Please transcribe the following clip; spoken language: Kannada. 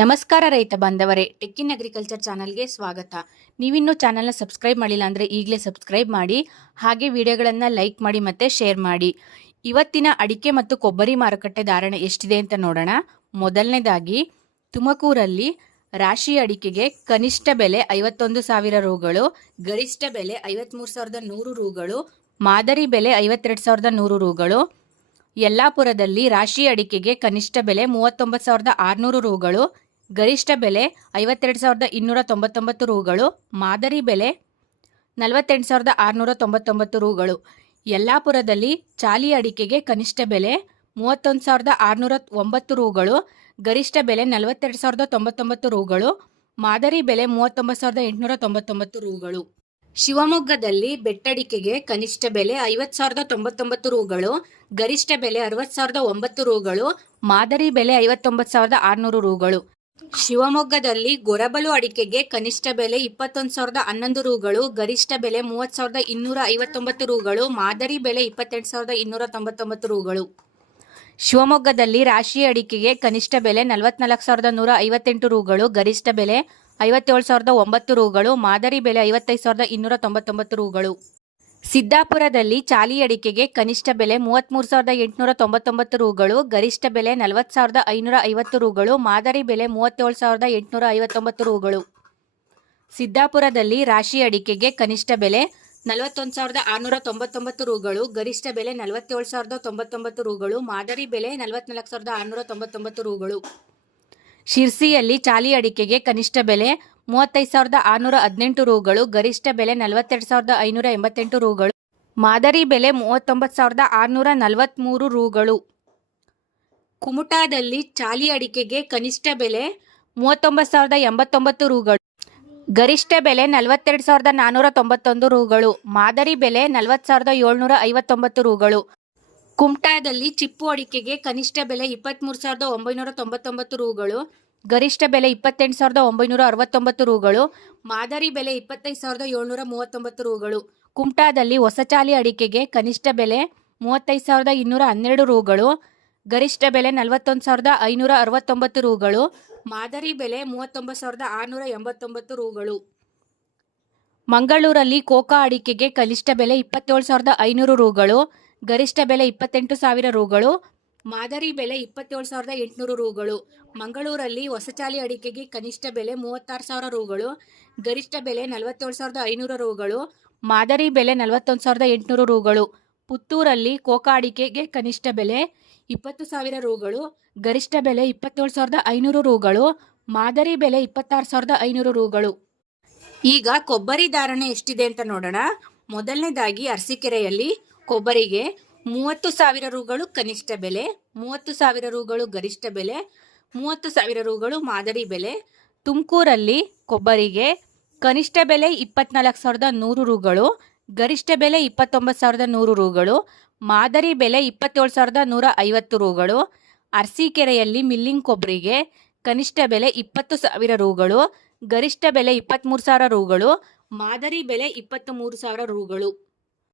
ನಮಸ್ಕಾರ ರೈತ ಬಾಂಧವರೇ ಟೆಕ್ಕಿನ್ ಅಗ್ರಿಕಲ್ಚರ್ ಚಾನಲ್ಗೆ ಸ್ವಾಗತ. ನೀವಿನ್ನು ಚಾನಲ್ನ ಸಬ್ಸ್ಕ್ರೈಬ್ ಮಾಡಿಲ್ಲ ಅಂದರೆ ಈಗಲೇ ಸಬ್ಸ್ಕ್ರೈಬ್ ಮಾಡಿ, ಹಾಗೆ ವಿಡಿಯೋಗಳನ್ನು ಲೈಕ್ ಮಾಡಿ ಮತ್ತು ಶೇರ್ ಮಾಡಿ. ಇವತ್ತಿನ ಅಡಿಕೆ ಮತ್ತು ಕೊಬ್ಬರಿ ಮಾರುಕಟ್ಟೆ ಧಾರಣೆ ಎಷ್ಟಿದೆ ಅಂತ ನೋಡೋಣ. ಮೊದಲನೇದಾಗಿ, ತುಮಕೂರಲ್ಲಿ ರಾಶಿ ಅಡಿಕೆಗೆ ಕನಿಷ್ಠ ಬೆಲೆ ಐವತ್ತೊಂದು ಸಾವಿರ ರೂಗಳು, ಗರಿಷ್ಠ ಬೆಲೆ ಐವತ್ತ್ಮೂರು ಸಾವಿರದ ನೂರು ರೂಗಳು, ಮಾದರಿ ಬೆಲೆ ಐವತ್ತೆರಡು ಸಾವಿರದ ನೂರು ರೂಗಳು, ಯಲ್ಲಾಪುರದಲ್ಲಿ ರಾಶಿ ಅಡಿಕೆಗೆ ಕನಿಷ್ಠ ಬೆಲೆ ಮೂವತ್ತೊಂಬತ್ತು ಸಾವಿರದ ಆರುನೂರು ರೂಗಳು ಗರಿಷ್ಠ ಬೆಲೆ ಐವತ್ತೆರಡು ಸಾವಿರದ ಇನ್ನೂರ ತೊಂಬತ್ತೊಂಬತ್ತು ರೂಗಳು, ಮಾದರಿ ಬೆಲೆ ನಲವತ್ತೆಂಟು ಸಾವಿರದ ಆರುನೂರ ತೊಂಬತ್ತೊಂಬತ್ತು ರೂಗಳು. ಯಲ್ಲಾಪುರದಲ್ಲಿ ಚಾಲಿ ಅಡಿಕೆಗೆ ಕನಿಷ್ಠ ಬೆಲೆ ಮೂವತ್ತೊಂದು ಸಾವಿರದ ಆರುನೂರ ಒಂಬತ್ತು ರೂಗಳು, ಗರಿಷ್ಠ ಬೆಲೆ ನಲವತ್ತೆರಡು ಸಾವಿರದ ತೊಂಬತ್ತೊಂಬತ್ತು ರೂಗಳು, ಮಾದರಿ ಬೆಲೆ ಮೂವತ್ತೊಂಬತ್ತು ಸಾವಿರದ ಎಂಟುನೂರ ತೊಂಬತ್ತೊಂಬತ್ತು ರೂಗಳು. ಶಿವಮೊಗ್ಗದಲ್ಲಿ ಬೆಟ್ಟಡಿಕೆಗೆ ಕನಿಷ್ಠ ಬೆಲೆ ಐವತ್ತು ಸಾವಿರದ ತೊಂಬತ್ತೊಂಬತ್ತು ರೂಗಳು, ಗರಿಷ್ಠ ಬೆಲೆ ಅರವತ್ತು ಸಾವಿರದ ಒಂಬತ್ತು ರೂಗಳು, ಮಾದರಿ ಬೆಲೆ ಐವತ್ತೊಂಬತ್ತು ಸಾವಿರದ ಆರುನೂರು ರೂಗಳು. ಶಿವಮೊಗ್ಗದಲ್ಲಿ ಗೊರಬಲು ಅಡಿಕೆಗೆ ಕನಿಷ್ಠ ಬೆಲೆ ಇಪ್ಪತ್ತೊಂದು ಸಾವಿರದ ಹನ್ನೊಂದು ರೂಗಳು, ಗರಿಷ್ಠ ಬೆಲೆ ಮೂವತ್ತು ಸಾವಿರದ ಇನ್ನೂರ ಐವತ್ತೊಂಬತ್ತು ರೂಗಳು, ಮಾದರಿ ಬೆಲೆ ಇಪ್ಪತ್ತೆಂಟು ಸಾವಿರದ ಇನ್ನೂರ ತೊಂಬತ್ತೊಂಬತ್ತು ರೂಗಳು. ಶಿವಮೊಗ್ಗದಲ್ಲಿ ರಾಶಿ ಅಡಿಕೆಗೆ ಕನಿಷ್ಠ ಬೆಲೆ ನಲವತ್ನಾಲ್ಕು ಸಾವಿರದ ನೂರ ಐವತ್ತೆಂಟು ರೂಗಳು, ಗರಿಷ್ಠ ಬೆಲೆ ಐವತ್ತೇಳು ಸಾವಿರದ ಒಂಬತ್ತು ರೂಗಳು, ಮಾದರಿ ಬೆಲೆ ಐವತ್ತೈದು ಸಾವಿರದ ಇನ್ನೂರ ತೊಂಬತ್ತೊಂಬತ್ತು ರೂಗಳು. ಸಿದ್ದಾಪುರದಲ್ಲಿ ಚಾಲಿ ಅಡಿಕೆಗೆ ಕನಿಷ್ಠ ಬೆಲೆ ಮೂವತ್ತ್ಮೂರು ಸಾವಿರದ ಎಂಟುನೂರ ತೊಂಬತ್ತೊಂಬತ್ತು ರೂಗಳು, ಗರಿಷ್ಠ ಬೆಲೆ ನಲವತ್ತು ಸಾವಿರದ ಐನೂರ ಐವತ್ತು ರೂಗಳು, ಮಾದರಿ ಬೆಲೆ ಮೂವತ್ತೇಳು ಸಾವಿರದ ಎಂಟುನೂರ ಐವತ್ತೊಂಬತ್ತು ರೂಗಳು. ಸಿದ್ದಾಪುರದಲ್ಲಿ ರಾಶಿ ಅಡಿಕೆಗೆ ಕನಿಷ್ಠ ಬೆಲೆ ನಲವತ್ತೊಂದು ಸಾವಿರದ ಆರುನೂರ ತೊಂಬತ್ತೊಂಬತ್ತು ರೂಗಳು, ಗರಿಷ್ಠ ಬೆಲೆ ನಲವತ್ತೇಳು ಸಾವಿರದ ತೊಂಬತ್ತೊಂಬತ್ತು ರೂಗಳು, ಮಾದರಿ ಬೆಲೆ ನಲವತ್ನಾಲ್ಕು ಸಾವಿರದ ಆರುನೂರ ತೊಂಬತ್ತೊಂಬತ್ತು ರೂಗಳು. ಶಿರ್ಸಿಯಲ್ಲಿ ಚಾಲಿ ಅಡಿಕೆಗೆ ಕನಿಷ್ಠ ಬೆಲೆ ಮೂವತ್ತೈದು ಸಾವಿರದ ಆರುನೂರ ಹದಿನೆಂಟು ರೂಗಳು, ಗರಿಷ್ಠ ಬೆಲೆ ನಲವತ್ತೆರಡು ಸಾವಿರದ ಐನೂರ ಎಂಬತ್ತೆಂಟು ರೂಗಳು, ಮಾದರಿ ಬೆಲೆ ಮೂವತ್ತೊಂಬತ್ತು ಸಾವಿರದ ಆರುನೂರ ನಲವತ್ತ್ಮೂರು ರೂಗಳು. ಕುಮಟಾದಲ್ಲಿ ಚಾಲಿ ಅಡಿಕೆಗೆ ಕನಿಷ್ಠ ಬೆಲೆ ಮೂವತ್ತೊಂಬತ್ತು ಸಾವಿರದ ಎಂಬತ್ತೊಂಬತ್ತು ರೂಗಳು, ಗರಿಷ್ಠ ಬೆಲೆ ನಲವತ್ತೆರಡು ಸಾವಿರದ ನಾನ್ನೂರ ತೊಂಬತ್ತೊಂದು ರೂಗಳು, ಮಾದರಿ ಬೆಲೆ ನಲವತ್ತು ಸಾವಿರದ ಏಳ್ನೂರ ಐವತ್ತೊಂಬತ್ತು ರೂಗಳು. ಕುಮಟಾದಲ್ಲಿ ಚಿಪ್ಪು ಅಡಿಕೆಗೆ ಕನಿಷ್ಠ ಬೆಲೆ ಇಪ್ಪತ್ತ್ಮೂರು ಸಾವಿರದ ಒಂಬೈನೂರ ತೊಂಬತ್ತೊಂಬತ್ತು ರೂಗಳು ಗರಿಷ್ಠ ಬೆಲೆ ಇಪ್ಪತ್ತೆಂಟು ಸಾವಿರದ ಒಂಬೈನೂರ ಅರವತ್ತೊಂಬತ್ತು ರೂಗಳು, ಮಾದರಿ ಬೆಲೆ ಇಪ್ಪತ್ತೈದು ಸಾವಿರದ ಏಳ್ನೂರ ಮೂವತ್ತೊಂಬತ್ತು ರೂಗಳು. ಕುಮಟಾದಲ್ಲಿ ಹೊಸಚಾಲಿ ಅಡಿಕೆಗೆ ಕನಿಷ್ಠ ಬೆಲೆ ಮೂವತ್ತೈದು ಸಾವಿರದ ಇನ್ನೂರ ಹನ್ನೆರಡು ರೂಗಳು, ಗರಿಷ್ಠ ಬೆಲೆ ನಲವತ್ತೊಂದು ಸಾವಿರದ ಐನೂರ ಅರವತ್ತೊಂಬತ್ತು ರೂಗಳು, ಮಾದರಿ ಬೆಲೆ ಮೂವತ್ತೊಂಬತ್ತು ಸಾವಿರದ ಆರುನೂರ ಎಂಬತ್ತೊಂಬತ್ತು ರೂಗಳು. ಮಂಗಳೂರಲ್ಲಿ ಕೋಕಾ ಅಡಿಕೆಗೆ ಕನಿಷ್ಠ ಬೆಲೆ ಇಪ್ಪತ್ತೇಳು ಸಾವಿರದ ಐನೂರು ರೂಗಳು, ಗರಿಷ್ಠ ಬೆಲೆ ಇಪ್ಪತ್ತೆಂಟು ಸಾವಿರ ರೂಗಳು ಮಾದರಿ ಬೆಲೆ ಇಪ್ಪತ್ತೇಳು ಸಾವಿರದ ಎಂಟುನೂರು ರೂಗಳು. ಮಂಗಳೂರಲ್ಲಿ ಹೊಸಚಾಲಿ ಅಡಿಕೆಗೆ ಕನಿಷ್ಠ ಬೆಲೆ ಮೂವತ್ತಾರು ಸಾವಿರ ರೂಗಳು. ಗರಿಷ್ಠ ಬೆಲೆ ನಲವತ್ತೇಳು ಸಾವಿರದ ಐನೂರು ರೂಗಳು. ಮಾದರಿ ಬೆಲೆ ನಲವತ್ತೊಂದು ಸಾವಿರದ ಎಂಟುನೂರು ರೂಗಳು. ಪುತ್ತೂರಲ್ಲಿ ಕೋಕಾ ಅಡಿಕೆಗೆ ಕನಿಷ್ಠ ಬೆಲೆ ಇಪ್ಪತ್ತು ಸಾವಿರ ರೂಗಳು. ಗರಿಷ್ಠ ಬೆಲೆ ಇಪ್ಪತ್ತೇಳು ಸಾವಿರದ ಐನೂರು ರೂಗಳು. ಮಾದರಿ ಬೆಲೆ ಇಪ್ಪತ್ತಾರು ಸಾವಿರದ ಐನೂರು ರೂಗಳು. ಈಗ ಕೊಬ್ಬರಿ ಧಾರಣೆ ಎಷ್ಟಿದೆ ಅಂತ ನೋಡೋಣ. ಮೊದಲನೇದಾಗಿ ಅರಸೀಕೆರೆಯಲ್ಲಿ ಕೊಬ್ಬರಿಗೆ ಮೂವತ್ತು ಸಾವಿರ ರೂಗಳು ಕನಿಷ್ಠ ಬೆಲೆ, ಮೂವತ್ತು ಸಾವಿರ ರೂಗಳು ಗರಿಷ್ಠ ಬೆಲೆ, ಮೂವತ್ತು ಸಾವಿರ ರೂಗಳು ಮಾದರಿ ಬೆಲೆ. ತುಮಕೂರಲ್ಲಿ ಕೊಬ್ಬರಿಗೆ ಕನಿಷ್ಠ ಬೆಲೆ ಇಪ್ಪತ್ನಾಲ್ಕು ಸಾವಿರದ ನೂರು ರೂಗಳು, ಗರಿಷ್ಠ ಬೆಲೆ ಇಪ್ಪತ್ತೊಂಬತ್ತು ಸಾವಿರದ ನೂರು ರೂಗಳು, ಮಾದರಿ ಬೆಲೆ ಇಪ್ಪತ್ತೇಳು ಸಾವಿರದ ನೂರ ಐವತ್ತು ರೂಗಳು. ಅರಸಿಕೆರೆಯಲ್ಲಿ ಮಿಲ್ಲಿಂಗ್ ಕೊಬ್ಬರಿಗೆ ಕನಿಷ್ಠ ಬೆಲೆ ಇಪ್ಪತ್ತು ಸಾವಿರ ರೂಗಳು, ಗರಿಷ್ಠ ಬೆಲೆ ಇಪ್ಪತ್ತ್ಮೂರು ಸಾವಿರ ರೂಗಳು, ಮಾದರಿ ಬೆಲೆ ಇಪ್ಪತ್ತು ಮೂರು ಸಾವಿರ ರೂಗಳು.